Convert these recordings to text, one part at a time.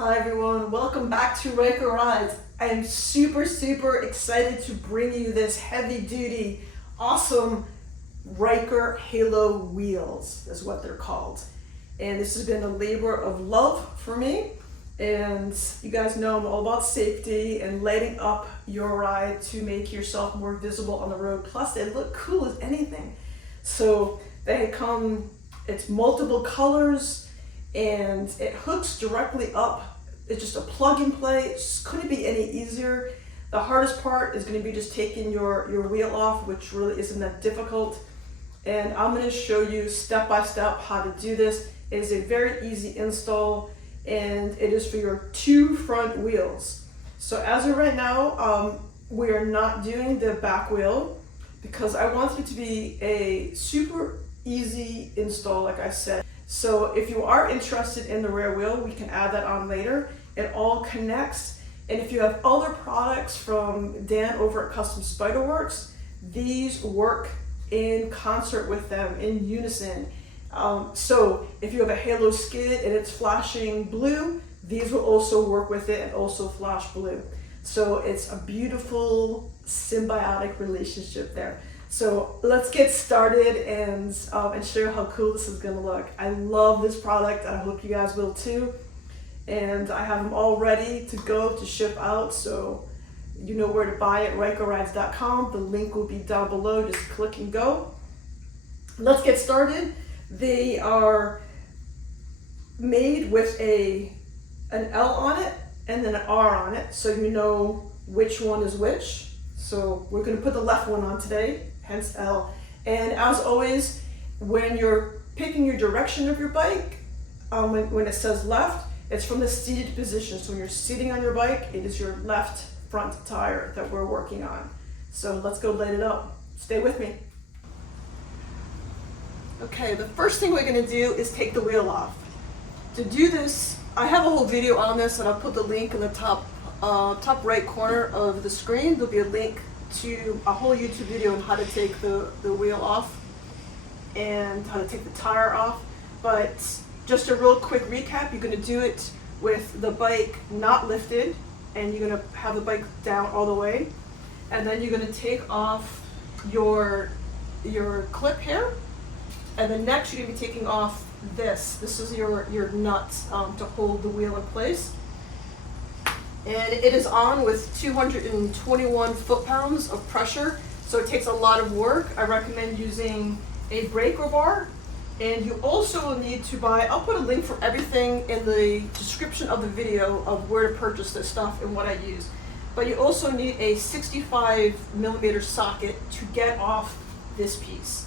Hi everyone, welcome back to Ryker Rides. I am super excited to bring you this heavy duty, awesome Ryker Halo wheels is what they're called. And this has been a labor of love for me. And you guys know I'm all about safety and lighting up your ride to make yourself more visible on the road. Plus they look cool as anything. So they come, it's multiple colors, and it hooks directly up. It's just a plug and play. It couldn't be any easier. The hardest part is going to be just taking your wheel off, which really isn't that difficult. And I'm going to show you step by step how to do this. It is a very easy install, and it is for your two front wheels. So as of right now, we are not doing the back wheel because I want it to be a super easy install, like I said. So if you are interested in the rear wheel, we can add that on later. It all connects. And if you have other products from Dan over at Custom Spiderworks, these work in concert with them, in unison. So if you have a Halo skid and it's flashing blue, these will also work with it and also flash blue. So it's a beautiful symbiotic relationship there. So let's get started and show you how cool this is gonna look. I love this product, and I hope you guys will too. And I have them all ready to go to ship out, so you know where to buy it, RykerRides.com. The link will be down below, just click and go. Let's get started. They are made with an L on it and then an R on it, so you know which one is which. So we're gonna put the left one on today, hence L. And as always, when you're picking your direction of your bike, when it says left, it's from the seated position. So when you're sitting on your bike, it is your left front tire that we're working on. So let's go light it up. Stay with me. Okay, the first thing we're gonna do is take the wheel off. To do this, I have a whole video on this, and I'll put the link in the top right corner of the screen. There'll be a link to a whole YouTube video on how to take the wheel off and how to take the tire off. But just a real quick recap, you're going to do it with the bike not lifted, and you're going to have the bike down all the way, and then you're going to take off your clip here, and then next you're going to be taking off this is your nut to hold the wheel in place. And it is on with 221 foot-pounds of pressure, so it takes a lot of work. I recommend using a breaker bar. And you also will need to buy, I'll put a link for everything in the description of the video of where to purchase this stuff and what I use. But you also need a 65mm socket to get off this piece.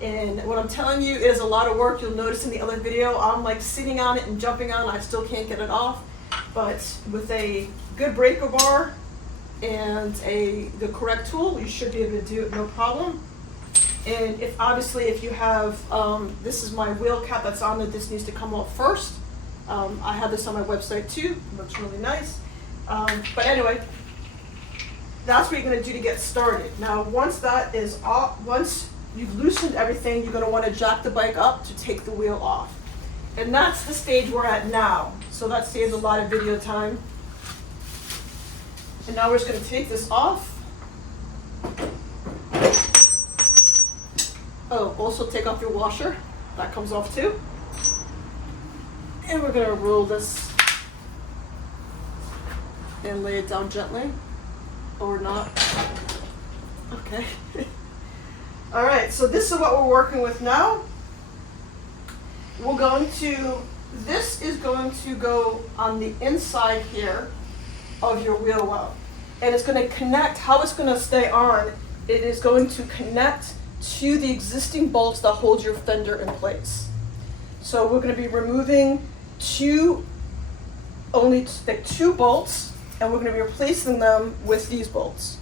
And what I'm telling you is a lot of work. You'll notice in the other video, I'm like sitting on it and jumping on it. I still can't get it off. But with a good breaker bar and the correct tool, you should be able to do it no problem. And if you have, this is my wheel cap that's on it, this needs to come off first. I have this on my website too, it looks really nice. But anyway, that's what you're gonna do to get started. Now, once that is off, once you've loosened everything, you're gonna wanna jack the bike up to take the wheel off. And that's the stage we're at now. So that saves a lot of video time. And now we're just gonna take this off. Oh, also take off your washer. That comes off too. And we're gonna roll this and lay it down gently, or not. Okay. All right, so this is what we're working with now. This is going to go on the inside here of your wheel well. And it's gonna connect, how it's gonna stay on, it is going to connect to the existing bolts that hold your fender in place. So we're going to be removing only two bolts, and we're going to be replacing them with these bolts.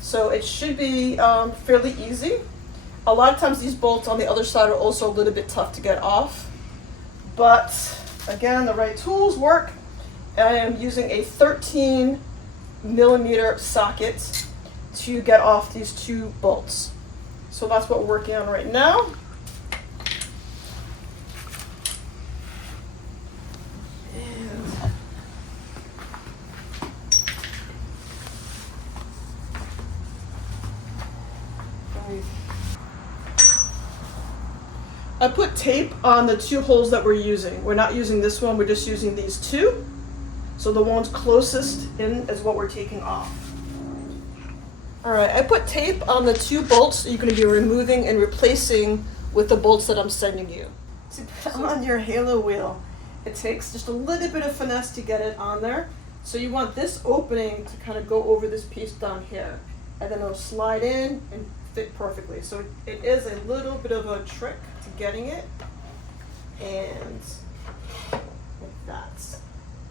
So it should be fairly easy. A lot of times these bolts on the other side are also a little bit tough to get off, but again, the right tools work. I am using a 13mm socket to get off these two bolts. So that's what we're working on right now. And I put tape on the 2 holes that we're using. We're not using this one, we're just using these 2. So the ones closest in is what we're taking off. All right, I put tape on the 2 bolts you're gonna be removing and replacing with the bolts that I'm sending you. To put on your halo wheel, it takes just a little bit of finesse to get it on there. So you want this opening to kind of go over this piece down here. And then it'll slide in and fit perfectly. So it is a little bit of a trick to getting it. And like that.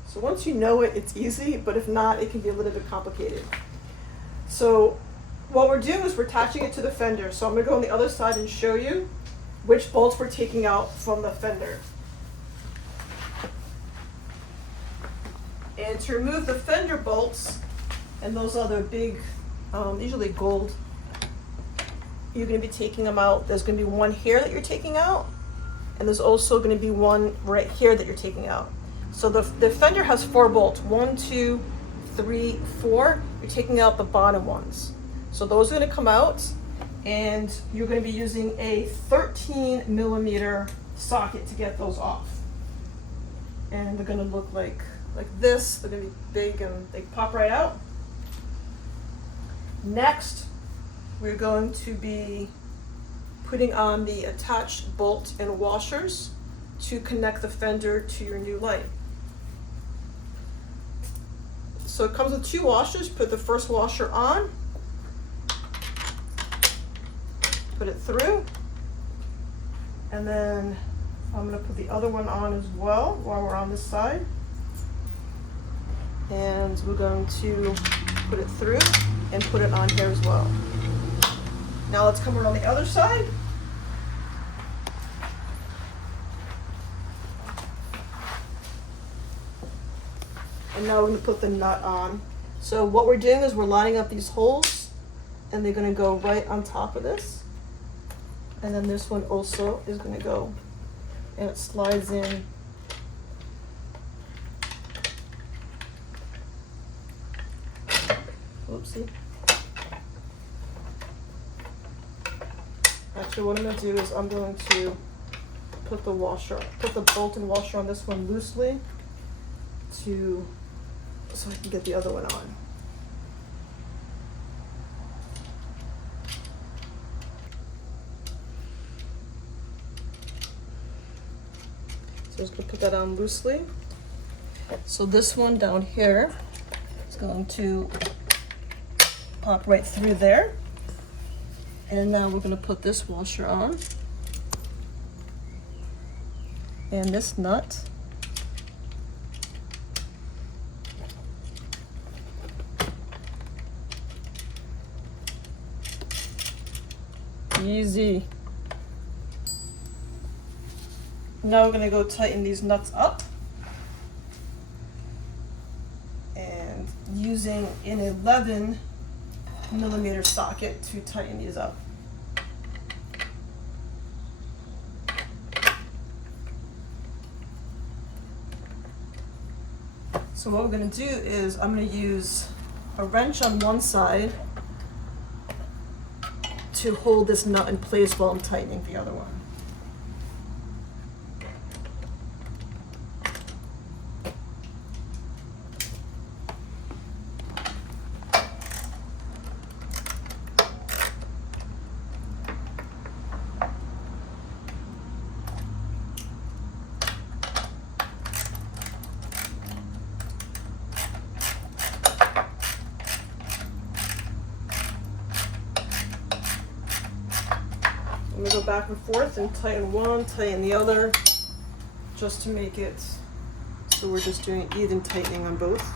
So once you know it, it's easy, but if not, it can be a little bit complicated. So what we're doing is we're attaching it to the fender. So I'm gonna go on the other side and show you which bolts we're taking out from the fender. And to remove the fender bolts, and those are the big, usually gold, you're going to be taking them out. There's going to be one here that you're taking out, and there's also going to be one right here that you're taking out. So the fender has 4 bolts, 1, 2, 3, 4. You're taking out the bottom ones. So those are going to come out, and you're going to be using a 13 millimeter socket to get those off. And they're going to look like this. They're going to be big and they pop right out. Next, we're going to be putting on the attached bolt and washers to connect the fender to your new light. So it comes with 2 washers. Put the first washer on, put it through, and then I'm going to put the other one on as well while we're on this side. And we're going to put it through and put it on here as well. Now let's come around the other side. And now we're going to put the nut on. So what we're doing is we're lining up these holes, and they're going to go right on top of this. And then this one also is going to go, and it slides in. Oopsie. Actually, what I'm going to do is I'm going to put the bolt and washer on this one loosely so I can get the other one on. So I'm just going to put that on loosely. So this one down here is going to pop right through there. And now we're going to put this washer on. And this nut. Easy. Now we're going to go tighten these nuts up. And using an 11 millimeter socket to tighten these up. So what we're going to do is I'm going to use a wrench on one side to hold this nut in place while I'm tightening the other one. I'm going to go back and forth and tighten one, tighten the other, just to make it so we're just doing even tightening on both.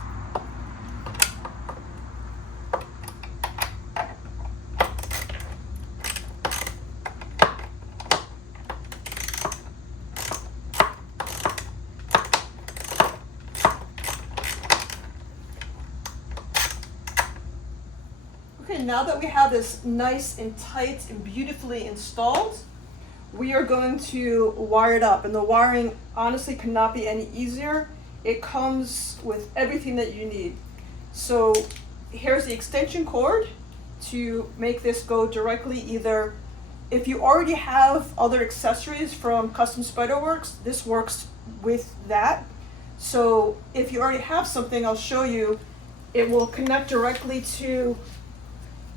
Okay, now that we have this nice and tight and beautifully installed, we are going to wire it up. And the wiring honestly cannot be any easier. It comes with everything that you need. So here's the extension cord to make this go directly either, if you already have other accessories from Custom Spiderworks, this works with that. So if you already have something, I'll show you, it will connect directly to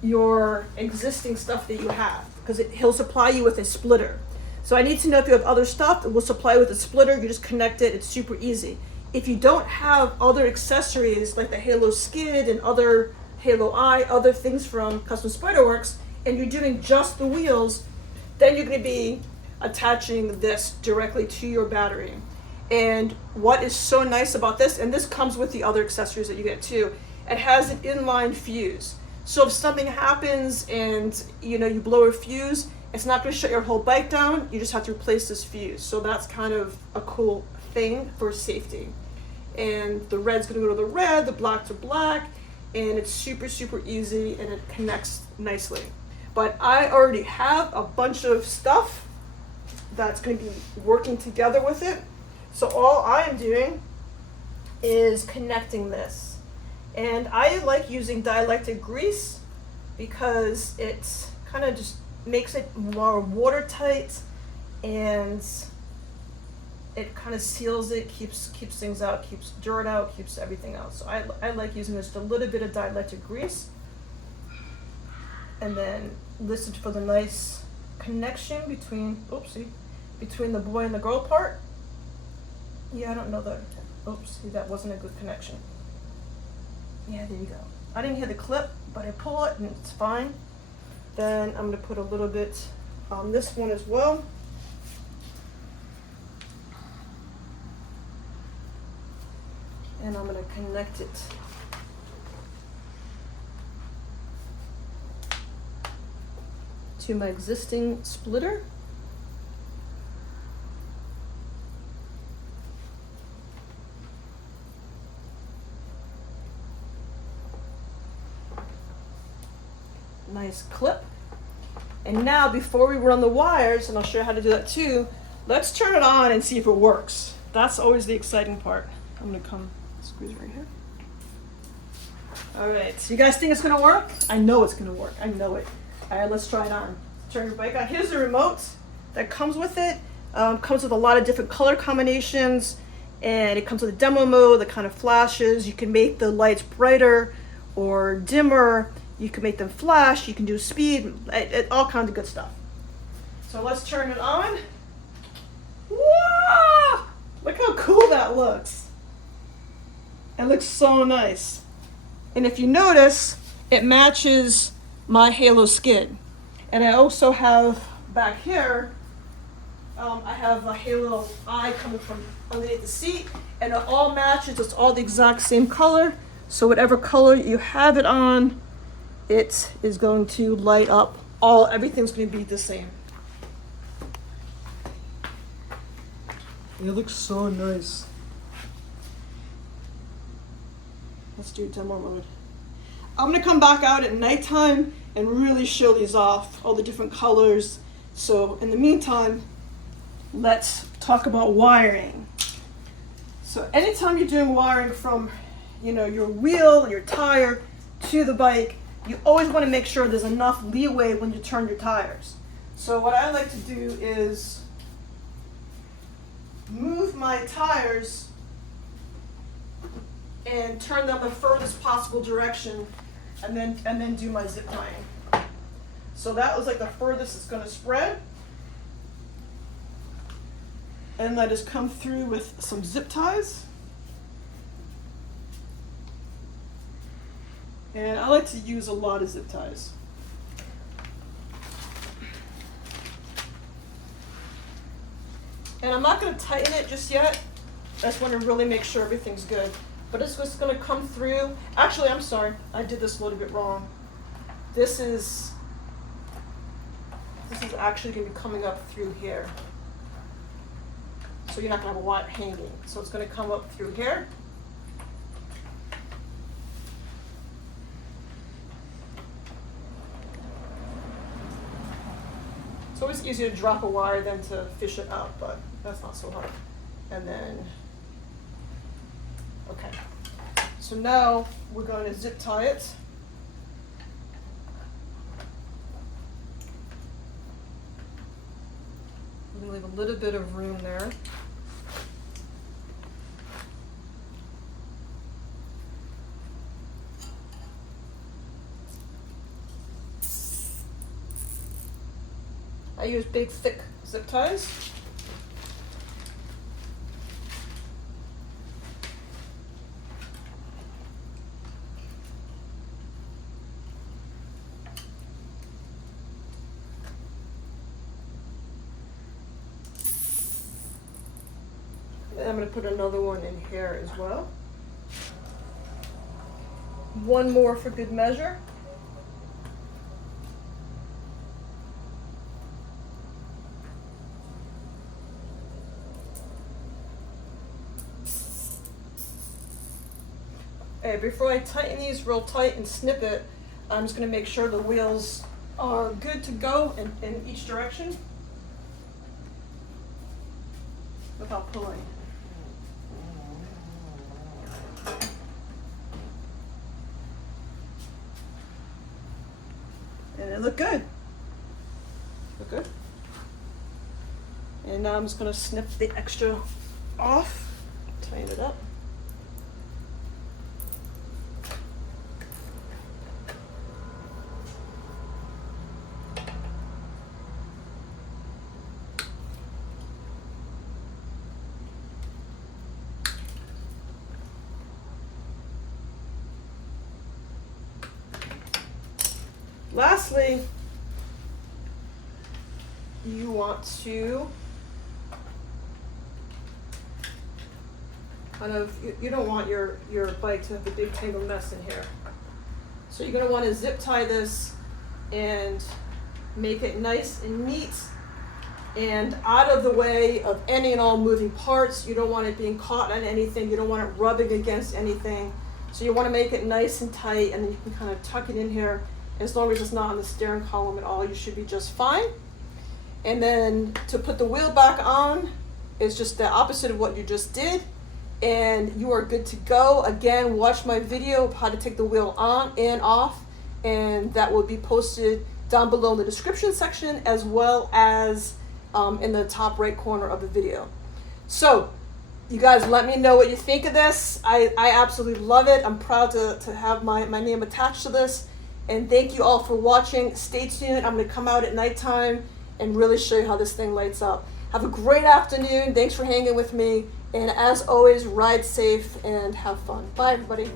your existing stuff that you have, because he'll supply you with a splitter. So I need to know if you have other stuff, it will supply you with a splitter, you just connect it, it's super easy. If you don't have other accessories like the Halo Skid and other Halo Eye, other things from Custom Spiderworks, and you're doing just the wheels, then you're going to be attaching this directly to your battery. And what is so nice about this, and this comes with the other accessories that you get too, it has an inline fuse. So if something happens and you blow a fuse, it's not going to shut your whole bike down. You just have to replace this fuse. So that's kind of a cool thing for safety. And the red's going to go to the red, the black to black, and it's super, super easy and it connects nicely. But I already have a bunch of stuff that's going to be working together with it. So all I am doing is connecting this. And I like using dielectric grease because it kind of just makes it more watertight, and it kind of seals it, keeps things out, keeps dirt out, keeps everything out. So I like using just a little bit of dielectric grease, and then listen for the nice connection between the boy and the girl part. Yeah, I don't know that. That wasn't a good connection. Yeah, there you go. I didn't hear the clip, but I pull it and it's fine. Then I'm going to put a little bit on this one as well. And I'm going to connect it to my existing splitter. Nice clip. And now before we run the wires, and I'll show you how to do that too, let's turn it on and see if it works. That's always the exciting part. I'm going to come squeeze right here. All right, so you guys think it's going to work? I know it's going to work. I know it. All right, let's try it on. Turn your bike on. Here's the remote that comes with it. Comes with a lot of different color combinations, and it comes with a demo mode that kind of flashes. You can make the lights brighter or dimmer. You can make them flash, you can do speed, all kinds of good stuff. So let's turn it on. Wow! Look how cool that looks. It looks so nice. And if you notice, it matches my Halo Skid. And I also have back here, I have a Halo Eye coming from underneath the seat, and it all matches, it's all the exact same color. So whatever color you have it on, it is going to light up everything's going to be the same. It looks so nice. Let's do demo mode. I'm going to come back out at nighttime and really show these off, all the different colors. So in the meantime, let's talk about wiring. So anytime you're doing wiring from, your wheel, your tire to the bike, you always want to make sure there's enough leeway when you turn your tires. So what I like to do is move my tires and turn them the furthest possible direction, and then do my zip tying. So that was like the furthest it's going to spread. And I just come through with some zip ties. And I like to use a lot of zip ties. And I'm not going to tighten it just yet. I just want to really make sure everything's good. But it's just going to come through. Actually, I'm sorry. I did this a little bit wrong. This is actually going to be coming up through here. So you're not going to have a wire hanging. So it's going to come up through here. It's always easier to drop a wire than to fish it out, but that's not so hard. And then, okay. So now we're going to zip tie it. I'm gonna leave a little bit of room there. I use big, thick zip ties. And I'm going to put another one in here as well. One more for good measure. Okay, before I tighten these real tight and snip it, I'm just going to make sure the wheels are good to go in each direction without pulling. And it looked good. Look good. And now I'm just going to snip the extra off, tighten it up. Lastly, you want to kind of, you don't want your bike to have a big tangled mess in here. So you're going to want to zip tie this and make it nice and neat and out of the way of any and all moving parts. You don't want it being caught on anything. You don't want it rubbing against anything. So you want to make it nice and tight, and then you can kind of tuck it in here. As long as it's not on the steering column at all, you should be just fine. And then to put the wheel back on is just the opposite of what you just did, and you are good to go. Again, watch my video of how to take the wheel on and off, and that will be posted down below in the description section, as well as in the top right corner of the video. So you guys, let me know what you think of this. I absolutely love it. I'm proud to have my name attached to this. And thank you all for watching. Stay tuned. I'm going to come out at nighttime and really show you how this thing lights up. Have a great afternoon. Thanks for hanging with me. And as always, ride safe and have fun. Bye, everybody.